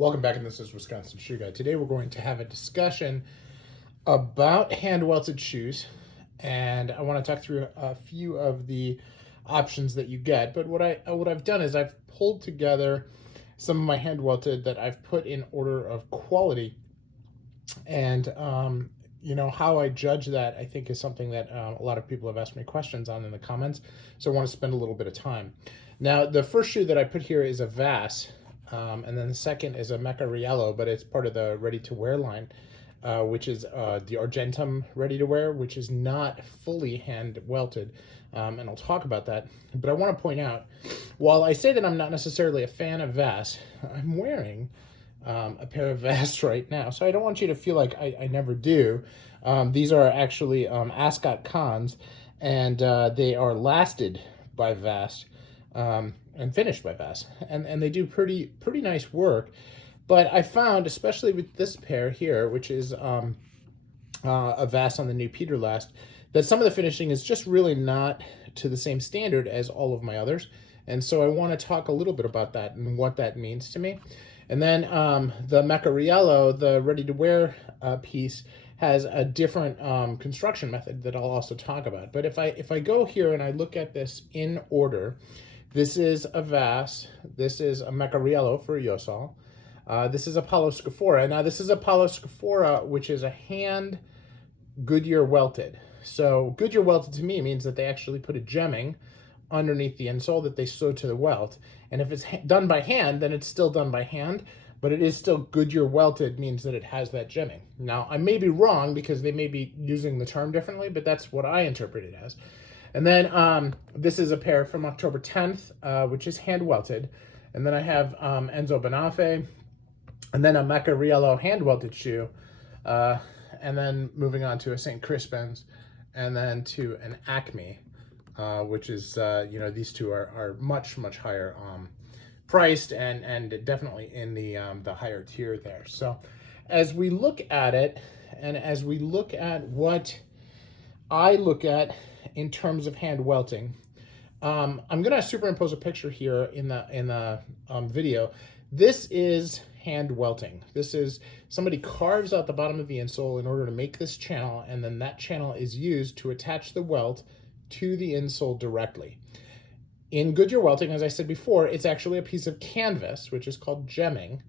Welcome back, and this is Wisconsin Shoe Guy. Today we're going to have a discussion about hand-welted shoes, and I want to talk through a few of the options that you get. But what I've done is I've pulled together some of my hand-welted that I've put in order of quality, and how I judge that, I think, is something that a lot of people have asked me questions on in the comments, so I want to spend a little bit of time. Now, the first shoe that I put here is a Vass. And then the second is a Meccariello, but it's part of the ready-to-wear line, which is the Argentum ready-to-wear, which is not fully hand-welted, and I'll talk about that. But I want to point out, while I say that I'm not necessarily a fan of Vass, I'm wearing a pair of Vass right now, so I don't want you to feel like I never do. These are actually Ascot Cons, and they are lasted by Vass. And finished by Vass, and they do pretty nice work. But I found, especially with this pair here, which is a Vass on the new Peter Last, that some of the finishing is just really not to the same standard as all of my others. And so I want to talk a little bit about that and what that means to me. And then the Meccariello, the ready-to-wear piece, has a different construction method that I'll also talk about. But if I go here and I look at this in order, this is a Vass, this is a Meccariello for Yeossal, this is Apollo Skafora. Now this is Apollo Skafora, which is a hand Goodyear welted. So Goodyear welted to me means that they actually put a gemming underneath the insole that they sew to the welt. And if it's done by hand, then it's still done by hand, but it is still Goodyear welted, means that it has that gemming. Now I may be wrong because they may be using the term differently, but that's what I interpret it as. And then this is a pair from October 10th, which is hand-welted. And then I have Enzo Bonafe, and then a Meccariello hand-welted shoe. And then moving on to a St. Crispins, and then to an Acme, which is, these two are much higher priced and definitely in the higher tier there. So as we look at it, and as we look at what I look at in terms of hand welting, I'm going to superimpose a picture here in the video. This is hand welting. This is somebody carves out the bottom of the insole in order to make this channel, and then that channel is used to attach the welt to the insole directly. In Goodyear welting, as I said before, it's actually a piece of canvas, which is called gemming,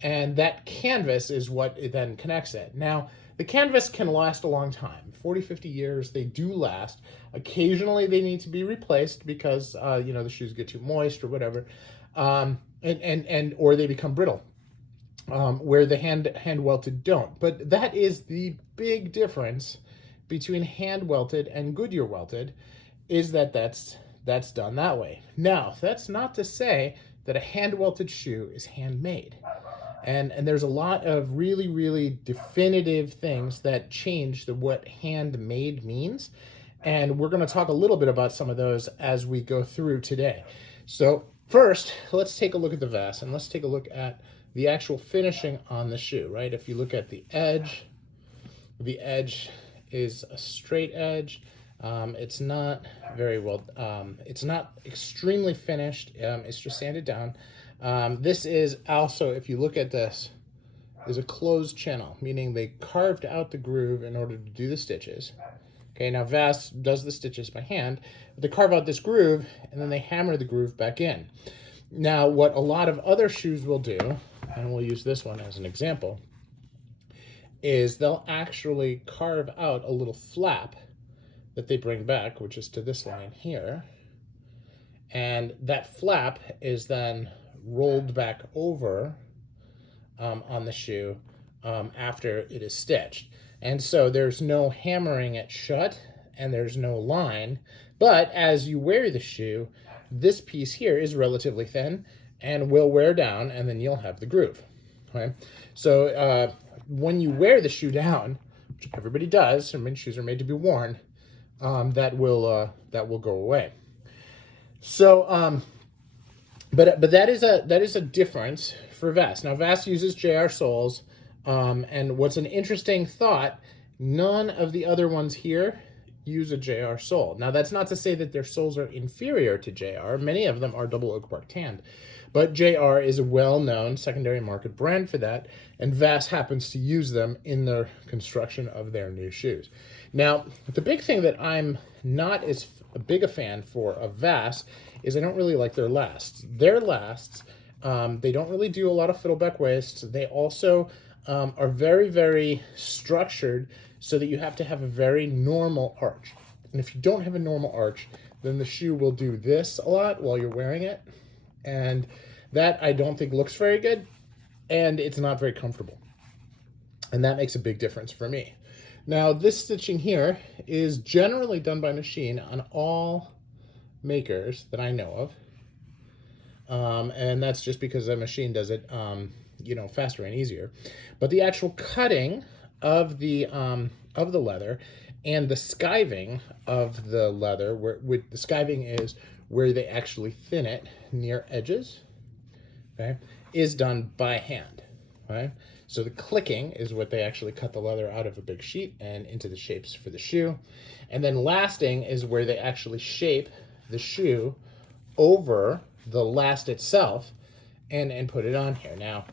and that canvas is what it then connects it. Now, the canvas can last a long time, 40, 50 years, they do last. Occasionally they need to be replaced because, the shoes get too moist or whatever, or they become brittle, where the hand welted don't. But that is the big difference between hand welted and Goodyear welted, is that that's done that way. Now, that's not to say that a hand welted shoe is handmade. And there's a lot of really definitive things that change what handmade means. And we're going to talk a little bit about some of those as we go through today. So first, let's take a look at the Vass, and let's take a look at the actual finishing on the shoe, right? If you look at the edge is a straight edge. It's not very well, it's not extremely finished. It's just sanded down. This is also, if you look at this, is a closed channel, meaning they carved out the groove in order to do the stitches. Okay, now Vass does the stitches by hand, but they carve out this groove and then they hammer the groove back in. Now, what a lot of other shoes will do, and we'll use this one as an example, is they'll actually carve out a little flap that they bring back, which is to this line here. And that flap is then rolled back over on the shoe after it is stitched. And so there's no hammering it shut and there's no line, but as you wear the shoe, this piece here is relatively thin and will wear down, and then you'll have the groove. Okay? So when you wear the shoe down, which everybody does, I mean, shoes are made to be worn, that will go away. So but that is a difference for Vass. Now Vass uses JR soles, and what's an interesting thought, none of the other ones here use a JR sole. Now, that's not to say that their soles are inferior to JR. Many of them are double oak bark tanned. But JR is a well-known secondary market brand for that, and Vass happens to use them in the construction of their new shoes. Now, the big thing that I'm not as big a fan for of Vass is I don't really like their lasts. Their lasts, they don't really do a lot of fiddleback waists. They also are very, very structured so that you have to have a very normal arch. And if you don't have a normal arch, then the shoe will do this a lot while you're wearing it. And that I don't think looks very good, and it's not very comfortable. And that makes a big difference for me. Now, this stitching here is generally done by machine on all makers that I know of. And that's just because a machine does it, faster and easier. But the actual cutting of the leather and the skiving of the leather, where the skiving is where they actually thin it near edges, okay, is done by hand, right? So the clicking is what they actually cut the leather out of a big sheet and into the shapes for the shoe. And then lasting is where they actually shape the shoe over the last itself and put it on here. Now,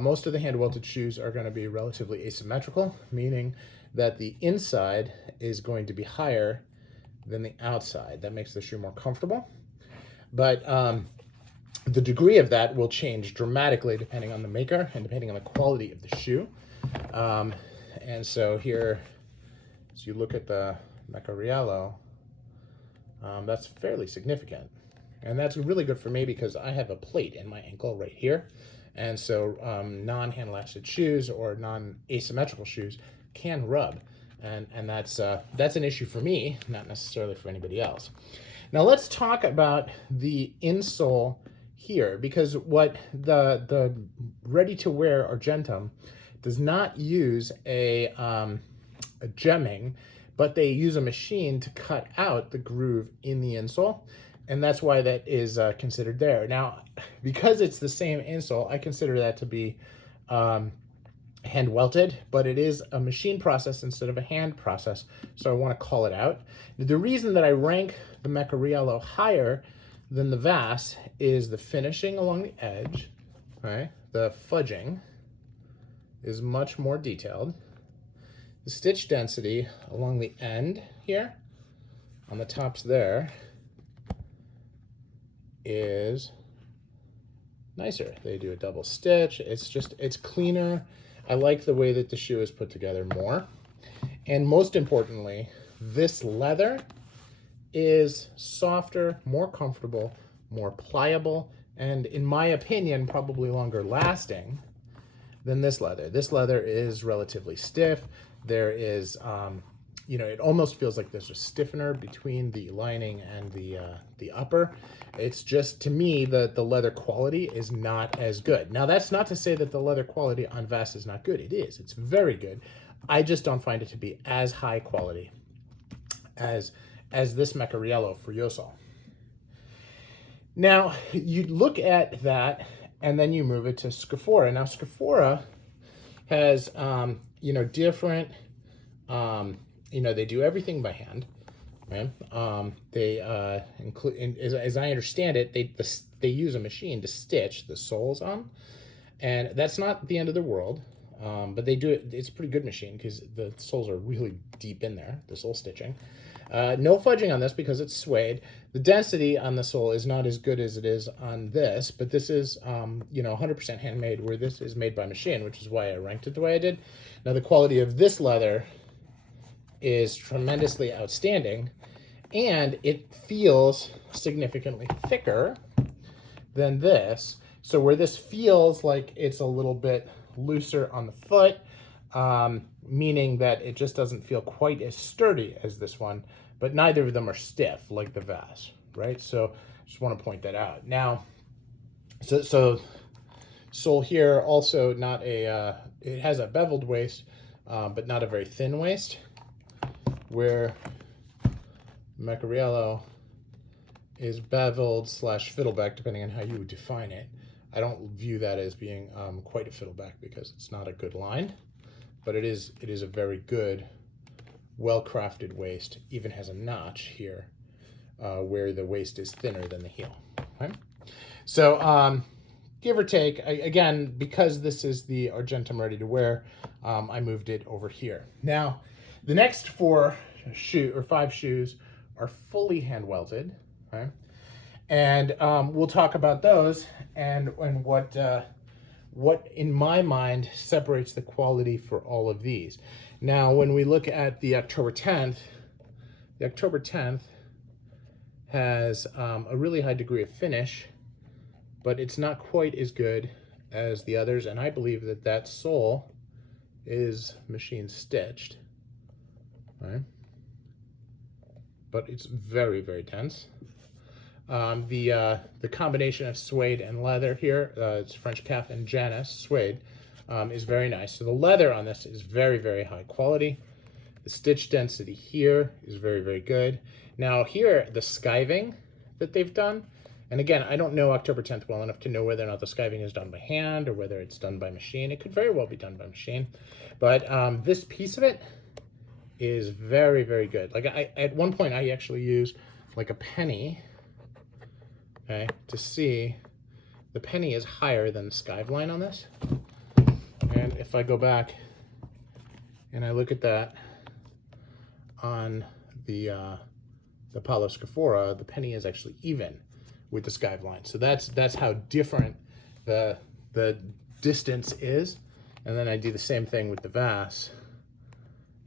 most of the hand-welted shoes are going to be relatively asymmetrical, meaning that the inside is going to be higher than the outside. That makes the shoe more comfortable. But the degree of that will change dramatically depending on the maker and depending on the quality of the shoe. And so here, as you look at the Meccariello, that's fairly significant. And that's really good for me because I have a plate in my ankle right here. And so non-hand lasted shoes or non-asymmetrical shoes can rub. And that's an issue for me, not necessarily for anybody else. Now let's talk about the insole here, because what the ready-to-wear Argentum does not use a gemming, but they use a machine to cut out the groove in the insole, and that's why that is considered there. Now, because it's the same insole, I consider that to be hand welted, but it is a machine process instead of a hand process, so I want to call it out. The reason that I rank the Meccariello higher than the Vass is the finishing along the edge, right? The fudging is much more detailed. The stitch density along the end here, on the tops there, is nicer. They do a double stitch. It's cleaner. I like the way that the shoe is put together more. And most importantly, this leather is softer, more comfortable, more pliable, and in my opinion, probably longer lasting than this leather. This leather is relatively stiff. There is, it almost feels like there's a stiffener between the lining and the upper. It's just, to me, the leather quality is not as good. Now, that's not to say that the leather quality on Vass is not good. It is. It's very good. I just don't find it to be as high quality as this Meccariello for Yeossal. Now, you look at that, and then you move it to Skafora. Now, Skafora has, different, they do everything by hand, right? They include, as I understand it, they use a machine to stitch the soles on, and that's not the end of the world. But they do it. It's a pretty good machine because the soles are really deep in there, the sole stitching. No fudging on this because it's suede. The density on the sole is not as good as it is on this, but this is, 100% handmade, where this is made by machine, which is why I ranked it the way I did. Now, the quality of this leather is tremendously outstanding, and it feels significantly thicker than this. So where this feels like it's a little bit looser on the foot, meaning that it just doesn't feel quite as sturdy as this one, but neither of them are stiff like the Vass, right? So just want to point that out. Now, so sole here also not a, it has a beveled waist, but not a very thin waist, where Meccariello is beveled / fiddleback, depending on how you would define it. I don't view that as being quite a fiddleback because it's not a good line, but it is a very good well-crafted waist even has a notch here where the waist is thinner than the heel. Okay? So give or take, again, because this is the Argentum ready to wear, I moved it over here. Now, the next 5 shoes are fully hand welted, right? And we'll talk about those and what in my mind separates the quality for all of these. Now, when we look at the October 10th has a really high degree of finish, but it's not quite as good as the others, and I believe that that sole is machine stitched, right? But it's very, very dense. The combination of suede and leather here, it's French calf and Janus suede, is very nice. So the leather on this is very, very high quality. The stitch density here is very, very good. Now here, the skiving that they've done, and again, I don't know October 10th well enough to know whether or not the skiving is done by hand or whether it's done by machine. It could very well be done by machine, but this piece of it is very, very good. Like at one point, I actually used like a penny, okay, to see the penny is higher than the skive line on this. And if I go back and I look at that on the Palo Skafora, the penny is actually even with the skive line. So that's how different the distance is. And then I do the same thing with the Vass,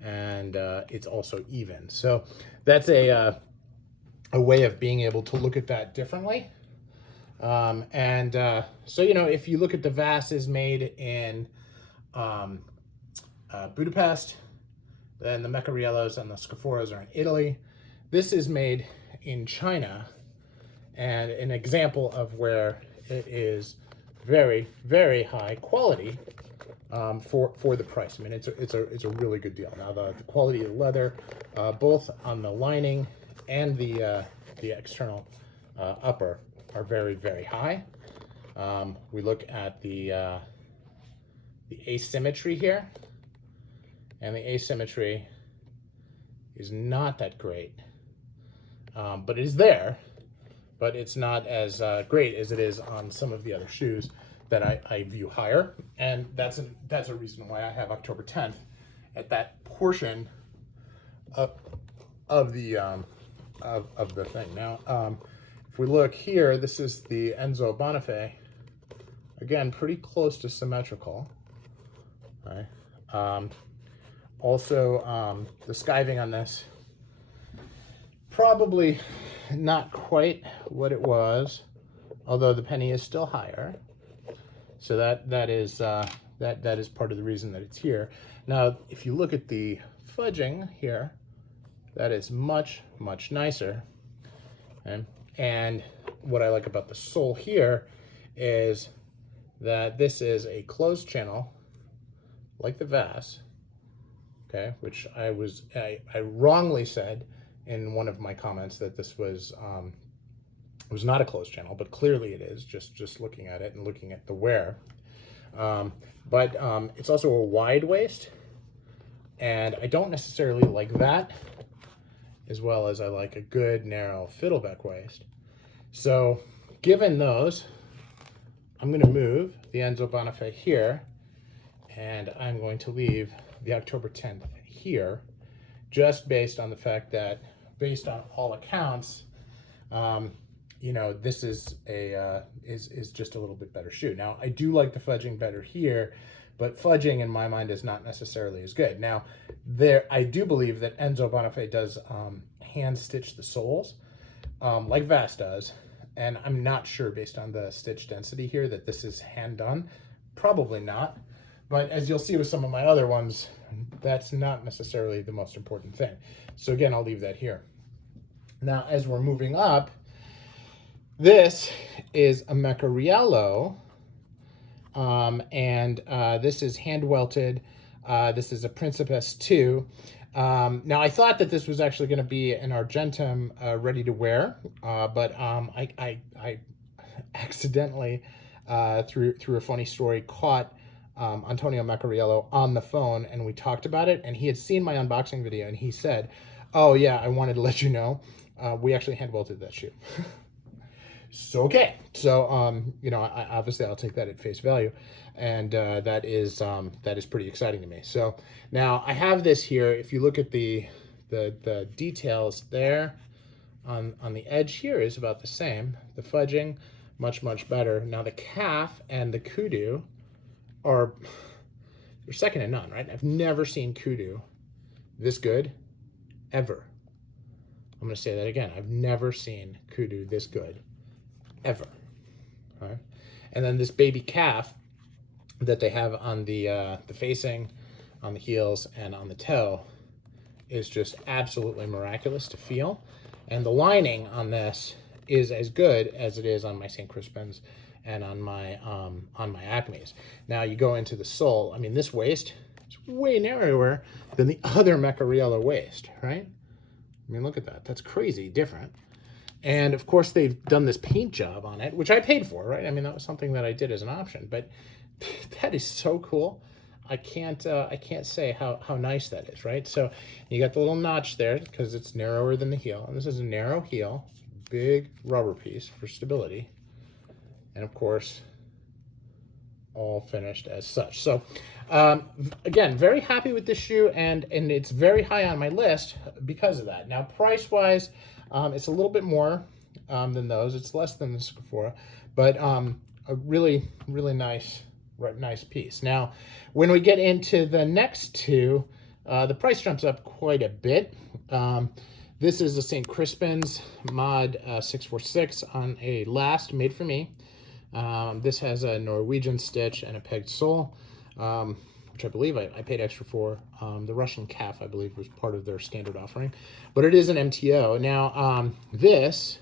and it's also even. So that's a way of being able to look at that differently. So, you know, if you look at the Vass is made in Budapest, then the Meccariellos and the Skaforas are in Italy. This is made in China, and an example of where it is very, very high quality for the price. I mean, it's a really good deal. Now the quality of the leather, both on the lining and the external upper, are very, very high. We look at the asymmetry here, and the asymmetry is not that great, but it is there, but it's not as great as it is on some of the other shoes that I view higher, and that's a reason why I have October 10th at that portion of the thing. Now, if we look here, this is the Enzo Bonafe. Again, pretty close to symmetrical. Right. Also, the skiving on this, probably not quite what it was, although the penny is still higher. So that is part of the reason that it's here. Now, if you look at the fudging here, that is much, much nicer. Okay? And what I like about the sole here is that this is a closed channel, like the Vass, okay, which I wrongly said in one of my comments that this was not a closed channel, but clearly it is, just looking at it and looking at the wear. But it's also a wide waist, and I don't necessarily like that as well as I like a good narrow fiddleback waist. So given those, I'm going to move the Enzo Bonafe here, and I'm going to leave the October 10th here, just based on the fact that, based on all accounts, you know, this is just a little bit better shoe. Now, I do like the fudging better here, but fudging in my mind is not necessarily as good. Now, I do believe that Enzo Bonafe does hand stitch the soles, like Vass does, and I'm not sure based on the stitch density here that this is hand done. Probably not, but as you'll see with some of my other ones, that's not necessarily the most important thing. So again, I'll leave that here. Now, as we're moving up, this is a Meccariello, and this is hand welted. This is a Principes 2. Now, I thought that this was actually going to be an Argentum ready to wear, but I accidentally, through a funny story, caught Antonio Meccariello on the phone, and we talked about it, and he had seen my unboxing video, and he said, oh yeah, I wanted to let you know, we actually hand welted that shoe. So, okay. So, you know, obviously I'll take that at face value, and that is pretty exciting to me. So now I have this here. If you look at the details there on the edge here is about the same. The fudging, much better. Now the calf and the kudu are, they're second to none, right? I've never seen kudu this good, ever. I'm going to say that again. I've never seen kudu this good, ever. All right. And then this baby calf that they have on the facing, on the heels, and on the toe is just absolutely miraculous to feel. And the lining on this is as good as it is on my St. Crispins and on my Acmes. Now you go into the sole. I mean, this waist is way narrower than the other Meccariello waist, right? I mean, look at that. That's crazy different. And of course, they've done this paint job on it, which I paid for, right? I mean, that was something that I did as an option, but that is so cool. I can't say how nice that is, right? So you got the little notch there because it's narrower than the heel, and this is a narrow heel, big rubber piece for stability, and of course, all finished as such. So again, very happy with this shoe, and it's very high on my list because of that. Now, price-wise, it's a little bit more than those. It's less than the Skafora, but a really nice piece. Now, when we get into the next two, the price jumps up quite a bit. This is a St. Crispins Mod 646 on a last made for me. This has a Norwegian stitch and a pegged sole, which I believe I paid extra for. The Russian calf, I believe, was part of their standard offering, but it is an MTO. Now, this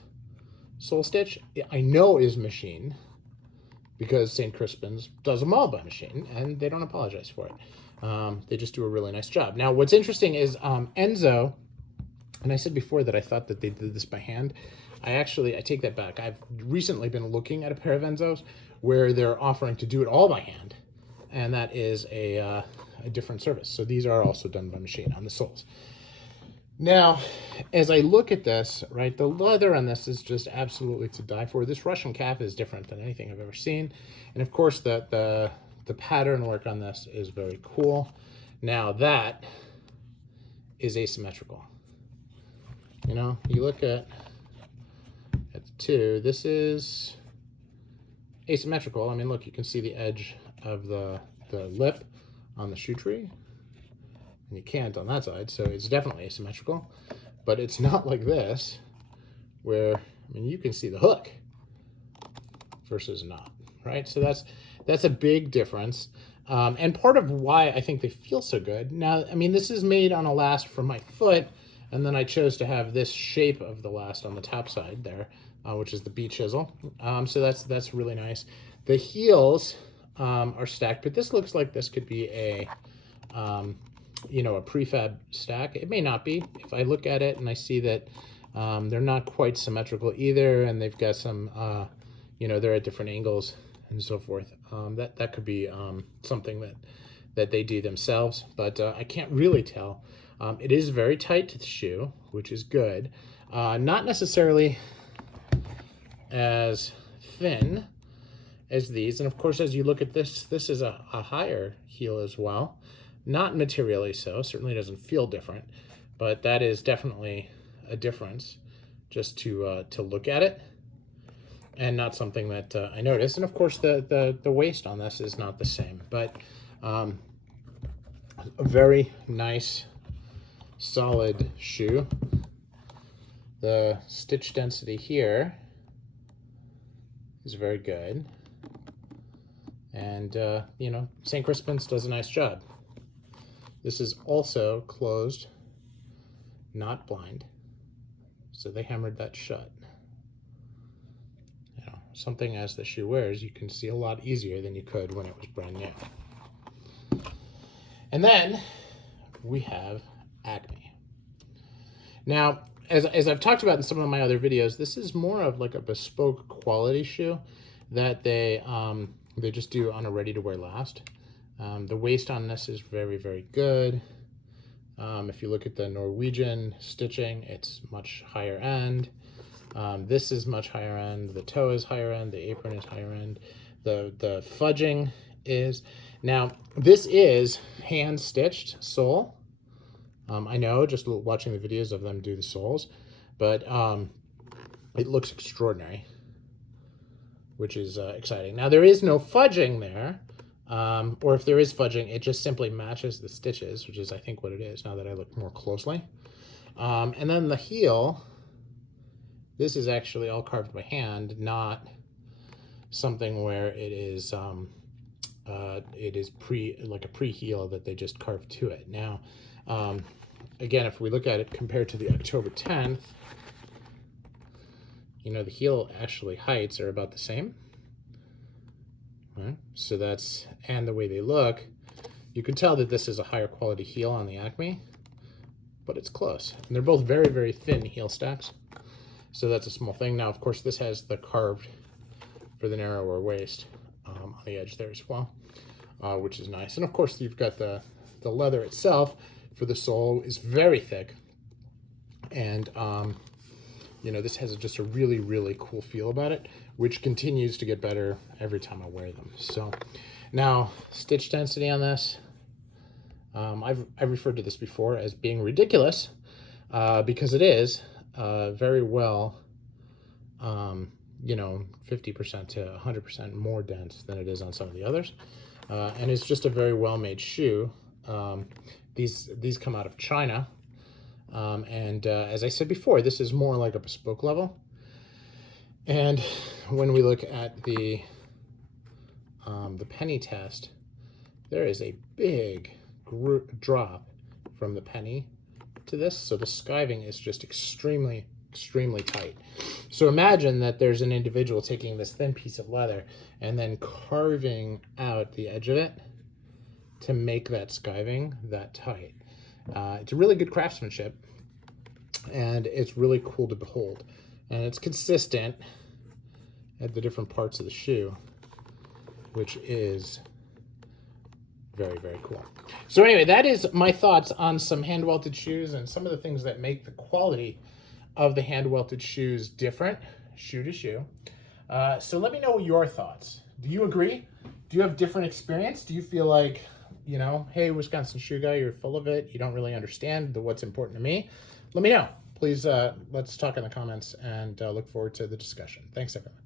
sole stitch, I know is machine, because St. Crispins does them all by machine, and they don't apologize for it. They just do a really nice job. Now, what's interesting is Enzo, and I said before that I thought that they did this by hand. I take that back. I've recently been looking at a pair of Enzos where they're offering to do it all by hand, and that is a different service. So these are also done by machine on the soles. Now, as I look at this, right, the leather on this is just absolutely to die for. This Russian calf is different than anything I've ever seen. And of course, the pattern work on this is very cool. Now, that is asymmetrical. You know, you look at the two, this is asymmetrical. I mean, look, you can see the edge of the lip on the shoe tree. And you can't on that side, so it's definitely asymmetrical, but it's not like this, where, I mean, you can see the hook versus not, right? So that's a big difference, and part of why I think they feel so good. Now, I mean, this is made on a last for my foot, and then I chose to have this shape of the last on the top side there, which is the B chisel. So that's really nice. The heels are stacked, but this looks like this could be a you know, a prefab stack. It may not be. If I look at it and I see that they're not quite symmetrical either, and they've got some, you know, they're at different angles and so forth. That could be something that they do themselves, but I can't really tell. It is very tight to the shoe, which is good. Not necessarily as thin as these, and of course, as you look at this, this is a higher heel as well. Not materially so, certainly doesn't feel different, but that is definitely a difference just to look at it, and not something that I noticed. And of course, the waist on this is not the same, but a very nice, solid shoe. The stitch density here is very good, and you know, St. Crispins does a nice job. This is also closed, not blind, so they hammered that shut. You know, something as the shoe wears, you can see a lot easier than you could when it was brand new. And then we have Acme. Now, as I've talked about in some of my other videos, this is more of like a bespoke quality shoe that they just do on a ready-to-wear last. The waist on this is very, very good. If you look at the Norwegian stitching, it's much higher end. This is much higher end. The toe is higher end. The apron is higher end. The fudging is. Now, this is hand-stitched sole. I know, just watching the videos of them do the soles, but it looks extraordinary, which is exciting. Now, there is no fudging there, or if there is fudging, it just simply matches the stitches, which is, I think, what it is, now that I look more closely. And then the heel, this is actually all carved by hand, not something where it is like a pre-heel that they just carved to it. Now, again, if we look at it compared to the October 10th, you know, the heel actually heights are about the same. Right? So that's, and the way they look, you can tell that this is a higher quality heel on the Acme, but it's close. And they're both very, very thin heel stacks. So that's a small thing. Now, of course, this has the carved for the narrower waist on the edge there as well, which is nice. And of course, you've got the leather itself for the sole is very thick. And, you know, this has just a really, really cool feel about it, which continues to get better every time I wear them. So now, stitch density on this, I've referred to this before as being ridiculous, because it is very well, you know, 50% to 100% more dense than it is on some of the others. And it's just a very well-made shoe. These come out of China. As I said before, this is more like a bespoke level. And when we look at the penny test, there is a big drop from the penny to this. So the skiving is just extremely, extremely tight. So imagine that there's an individual taking this thin piece of leather and then carving out the edge of it to make that skiving that tight. It's a really good craftsmanship, and it's really cool to behold. And it's consistent at the different parts of the shoe, which is very, very cool. So anyway, that is my thoughts on some hand-welted shoes and some of the things that make the quality of the hand-welted shoes different, shoe to shoe. So let me know your thoughts. Do you agree? Do you have different experience? Do you feel like, you know, hey, Wisconsin shoe guy, you're full of it, you don't really understand what's important to me? Let me know. Please, let's talk in the comments, and look forward to the discussion. Thanks, everyone.